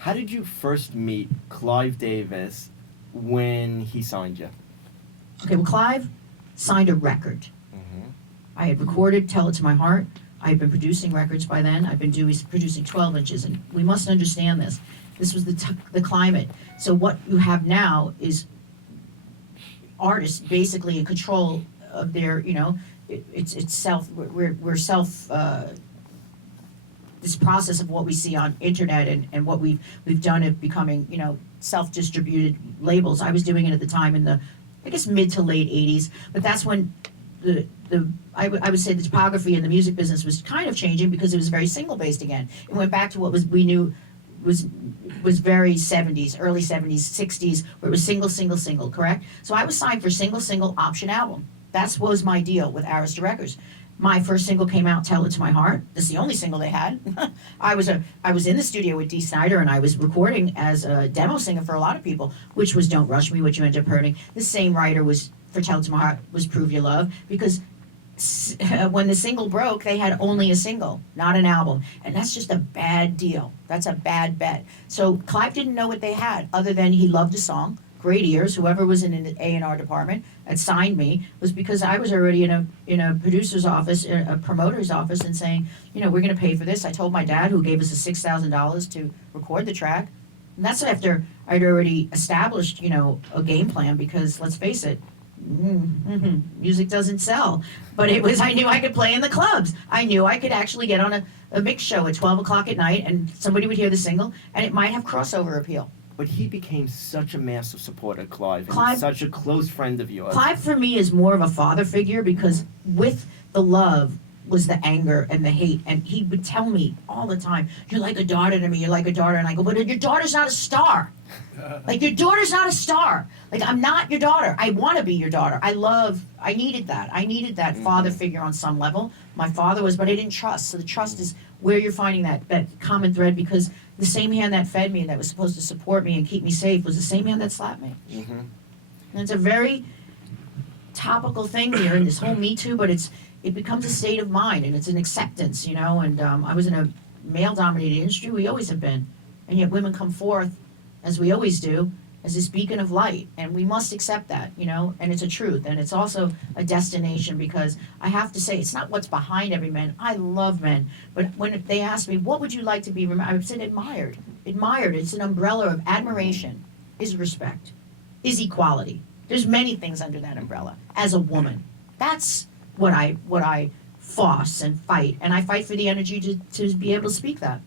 How did you first meet Clive Davis when he signed you? Okay, well, Clive signed a record. Mm-hmm. I had recorded Tell It to My Heart. I had been producing records by then. I've been producing 12 inches, and we must understand this. This was the climate. So what you have now is artists basically in control of their, it's self, we're self, this process of what we see on internet and what we've done of becoming, self-distributed labels. I was doing it at the time in the, I guess, mid to late 80s, but that's when I would say the topography in the music business was kind of changing because it was very single based again. It went back to what we knew was very 70s, early 70s, 60s, where it was single, correct? So I was signed for single option album. That was my deal with Arista Records. My first single came out, Tell It to My Heart. That's the only single they had. I was in the studio with Dee Snider, and I was recording as a demo singer for a lot of people, which was Don't Rush Me, which you ended up hurting. The same writer was for Tell It to My Heart was Prove Your Love, because when the single broke, they had only a single, not an album. And that's just a bad deal. That's a bad bet. So Clive didn't know what they had, other than he loved the song, great ears. Whoever was in the A&R department that signed me was because I was already in a producer's office, a promoter's office, and saying, we're going to pay for this. I told my dad, who gave us a $6,000 to record the track. And that's after I'd already established, a game plan, because let's face it, music doesn't sell. But I knew I could play in the clubs. I knew I could actually get on a mix show at 12 o'clock at night, and somebody would hear the single, and it might have crossover appeal. But he became such a massive supporter, Clive, and such a close friend of yours. Clive, for me, is more of a father figure, because with the love was the anger and the hate. And he would tell me all the time, you're like a daughter to me, you're like a daughter. And I go, but your daughter's not a star. Like, your daughter's not a star. Like, I'm not your daughter. I want to be your daughter. I needed that. I needed that father figure on some level. My father was, but I didn't trust. So the trust is where you're finding that common thread, because the same hand that fed me and that was supposed to support me and keep me safe was the same hand that slapped me. Mm-hmm. And it's a very topical thing here in this whole Me Too, but it becomes a state of mind, and it's an acceptance, and I was in a male-dominated industry. We always have been. And yet women come forth, as we always do, as this beacon of light, and we must accept that, and it's a truth, and it's also a destination, because I have to say, it's not what's behind every man. I love men, but when they ask me, what would you like to be remembered, I said admired. Admired, it's an umbrella of admiration, is respect, is equality. There's many things under that umbrella. As a woman, that's what I force and fight, and I fight for the energy to be able to speak that.